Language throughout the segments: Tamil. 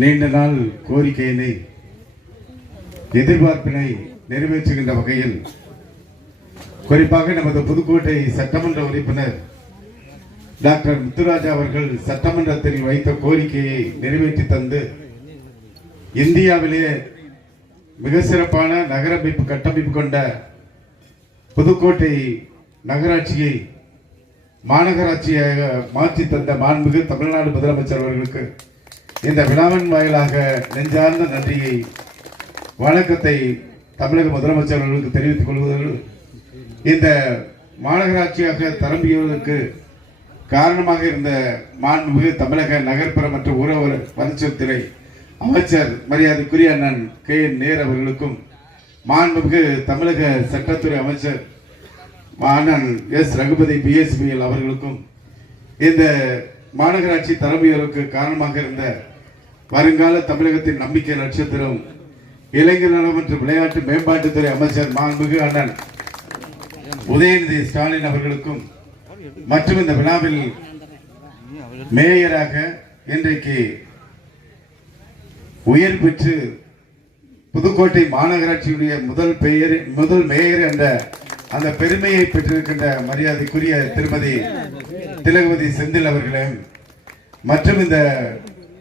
நீண்ட நாள் கோரிக்கையினை எதிர்பார்ப்பினை நிறைவேற்றுகின்ற வகையில் குறிப்பாக நமது புதுக்கோட்டை சட்டமன்ற உறுப்பினர் டாக்டர் முத்துராஜா அவர்கள் சட்டமன்றத்தில் வைத்த கோரிக்கையை நிறைவேற்றி தந்து இந்தியாவிலேயே மிக சிறப்பான நகரமைப்பு கட்டமைப்பு கொண்ட புதுக்கோட்டை நகராட்சியை மாநகராட்சியாக மாற்றி தந்த மாண்புமிகு தமிழ்நாடு முதலமைச்சர் அவர்களுக்கு இந்த விழாவின் வாயிலாக நெஞ்சார்ந்த நன்றியை வணக்கத்தை தமிழக முதலமைச்சர் அவர்களுக்கு தெரிவித்துக் கொள்வதோடு இந்த மாநகராட்சியாக தரம்பியதற்கு காரணமாக இருந்த மாண்புமிகு தமிழக நகர்ப்புற மற்றும் ஊரக வளர்ச்சித்துறை அமைச்சர் மரியாதைக்குரிய அண்ணன் KN நேரு அவர்களுக்கும் மாண்புமிகு தமிழக சட்டத்துறை அமைச்சர் அண்ணன் S ரகுபதி BSBL அவர்களுக்கும் இந்த மாநகராட்சி தலைமையருக்கு காரணமாக இருந்த வருங்கால தமிழகத்தின் நம்பிக்கை நட்சத்திரம் இளைஞர் நலம் மற்றும் விளையாட்டு மேம்பாட்டுத்துறை அமைச்சர் மாண்புமிகு அண்ணன் உதயநிதி ஸ்டாலின் அவர்களுக்கும் மற்றும் இந்த விழாவில் மேயராக இன்றைக்கு உயர் பெற்று புதுக்கோட்டை மாநகராட்சியுடைய முதல் மேயர் என்ற அந்த பெருமையை பெற்றிருக்கின்ற மரியாதைக்குரிய திருமதி திலகவதி செந்தில் அவர்களே மற்றும் இந்த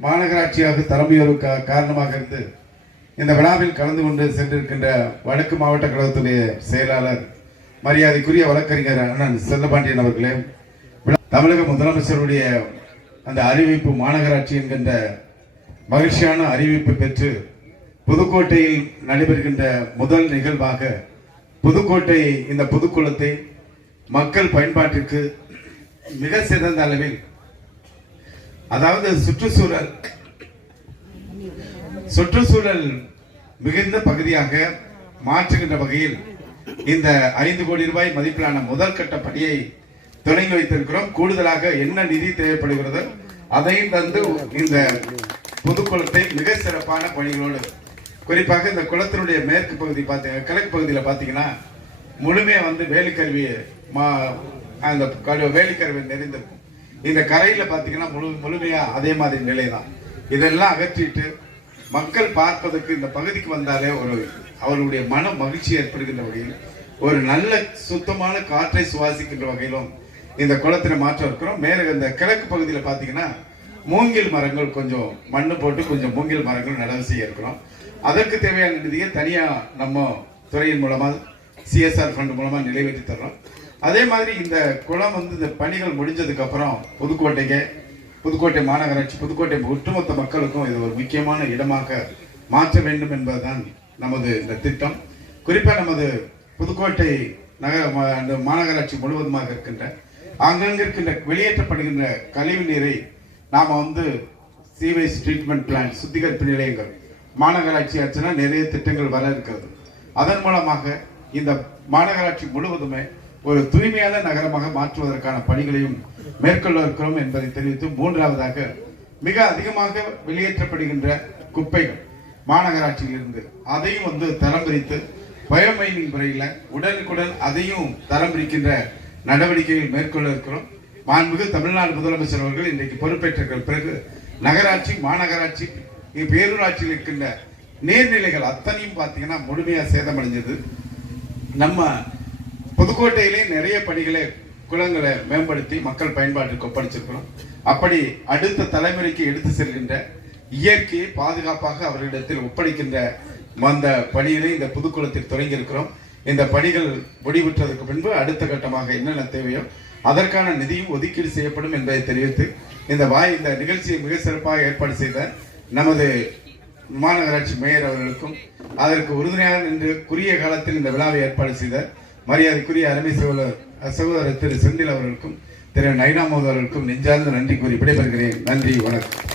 மாநகராட்சியாக தலைமையோருக்கு காரணமாக இருந்து இந்த விழாவில் கலந்து கொண்டு சென்றிருக்கின்ற வடக்கு மாவட்ட கழகத்துடைய செயலாளர் மரியாதைக்குரிய வழக்கறிஞர் அண்ணன் செல்லபாண்டியன் அவர்களே தமிழக முதலமைச்சருடைய அந்த அறிவிப்பு மாநகராட்சி என்கின்ற மகிழ்ச்சியான அறிவிப்பு பெற்று புதுக்கோட்டையில் நடைபெறுகின்ற முதல் நிகழ்வாக புதுக்கோட்டை இந்த புதுக்குளத்தை மக்கள் பயன்பாட்டிற்கு மிக சிறந்த அளவில் அதாவது சுற்றுச்சூழல் மிகுந்த பகுதியாக மாற்றுகின்ற வகையில் இந்த 5 கோடி ரூபாய் மதிப்பிலான முதல் கட்ட பணியை தொடங்கி வைத்திருக்கிறோம். கூடுதலாக என்ன நிதி தேவைப்படுகிறதோ அதையும் தந்து இந்த புதுக்குளத்தை மிக சிறப்பான பணிகளோடு குறிப்பாக இந்த குளத்தினுடைய மேற்கு பகுதி கிழக்கு பகுதியில் பார்த்தீங்கன்னா முழுமையா வேலிக்கருவி அந்த வேலிக்கருவி நிறைந்திருக்கும். இந்த கரையில பார்த்தீங்கன்னா முழுமையா அதே மாதிரி நிலைதான். இதெல்லாம் அகற்றிட்டு மக்கள் பார்ப்பதற்கு இந்த பகுதிக்கு வந்தாலே அவர்களுடைய மன மகிழ்ச்சி ஏற்படுகின்ற வகையில் ஒரு நல்ல சுத்தமான காற்றை சுவாசிக்கின்ற வகையிலும் இந்த குளத்தினை மாற்ற இருக்கிறோம். மேலே இந்த கிழக்கு பகுதியில் பார்த்தீங்கன்னா மூங்கில் மரங்கள் கொஞ்சம் மண்ணு போட்டு கொஞ்சம் மூங்கில் மரங்கள் நடவு செய்ய இருக்கிறோம். அதற்கு தேவையான நிதியை தனியா நம்ம துறையின் மூலமா CSR ஃபண்ட் மூலமா நிறைவேற்றி தர்றோம். அதே மாதிரி இந்த குளம் இந்த பணிகள் முடிஞ்சதுக்கு அப்புறம் புதுக்கோட்டை மாநகராட்சி புதுக்கோட்டை ஒட்டுமொத்த மக்களுக்கும் இது ஒரு முக்கியமான இடமாக மாற்ற வேண்டும் என்பதுதான் நமது இந்த திட்டம். குறிப்பாக நமது புதுக்கோட்டை மாநகராட்சி முழுவதுமாக இருக்கின்ற அங்கங்க இருக்கின்ற வெளியேற்றப்படுகின்ற கழிவு நீரை நாம சீவேஜ் ட்ரீட்மெண்ட் பிளான்ட் சுத்திகரிப்பு நிலையங்கள் மாநகராட்சி ஆச்சுன்னா நிறைய திட்டங்கள் வர இருக்கிறது. அதன் மூலமாக இந்த மாநகராட்சி முழுவதுமே ஒரு தூய்மையான நகரமாக மாற்றுவதற்கான பணிகளையும் மேற்கொள்ள இருக்கிறோம் என்பதை தெரிவித்து மூன்றாவதாக மிக அதிகமாக வெளியேற்றப்படுகின்ற குப்பைகள் மாநகராட்சியிலிருந்து அதையும் தரம் பிரித்து பயோமைனிங் முறையில் உடனுக்குடன் அதையும் தரம் பிரிக்கின்ற நடவடிக்கைகள் மேற்கொள்ள இருக்கிறோம். மாண்புமிகு தமிழ்நாடு முதலமைச்சர் அவர்கள் இன்றைக்கு பொறுப்பேற்ற பிறகு நகராட்சி மாநகராட்சி பேரூராட்சியில் இருக்கின்ற நீர்நிலைகள் அத்தனையும் பார்த்தீங்கன்னா முழுமையா சேதமடைஞ்சது. நம்ம புதுக்கோட்டையிலே நிறைய பணிகளை குளங்களை மேம்படுத்தி மக்கள் பயன்பாட்டிற்கு ஒப்படைச்சிருக்கிறோம். அப்படி அடுத்த தலைமுறைக்கு எடுத்து செல்கின்ற இயற்கையை பாதுகாப்பாக அவர்களிடத்தில் ஒப்படைக்கின்ற அந்த பணிகளை இந்த புதுக்குளத்தில் தொடங்கி இருக்கிறோம். இந்த பணிகள் முடிவுற்றதற்கு பின்பு அடுத்த கட்டமாக என்னென்ன தேவையோ அதற்கான நிதியும் ஒதுக்கீடு செய்யப்படும் என்பதை தெரிவித்து இந்த நிகழ்ச்சியை மிக சிறப்பாக ஏற்பாடு செய்த நமது மாநகராட்சி மேயர் அவர்களுக்கும் அதற்கு உறுதுணையாக நின்று குறுகிய காலத்தில் இந்த விழாவை ஏற்பாடு செய்த மரியாதைக்குரிய அருமை சகோதரர் திரு செந்தில் அவர்களுக்கும் திரு நைனாமோது அவர்களுக்கும் நெஞ்சார்ந்த நன்றி கூறி விடைபெறுகிறேன். நன்றி, வணக்கம்.